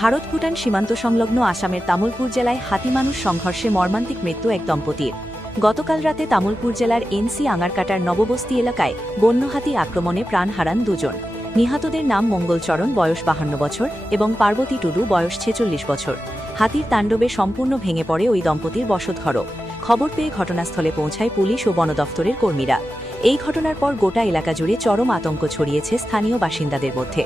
ভারত ভুটান সীমান্ত সংলগ্ন আসামের তামুলপুর জেলায় হাতিমানুষ সংঘর্ষে মর্মান্তিক মৃত্যু এক দম্পতির। গতকাল রাতে তামুলপুর জেলার এনসি আঙারকাটার নববস্তি এলাকায় বন্য হাতি আক্রমণে প্রাণ হারান দুজন। নিহতদের নাম মঙ্গলচরণ, বয়স 52 বছর, এবং পার্বতী টুডু, বয়স 46 বছর। হাতির তাণ্ডবে সম্পূর্ণ ভেঙে পড়ে ওই দম্পতির বসতঘর। খবর পেয়ে ঘটনাস্থলে পৌঁছায় পুলিশ ও বন দফতরের কর্মীরা। এই ঘটনার পর গোটা এলাকা জুড়ে চরম আতঙ্ক ছড়িয়েছে স্থানীয় বাসিন্দাদের মধ্যে।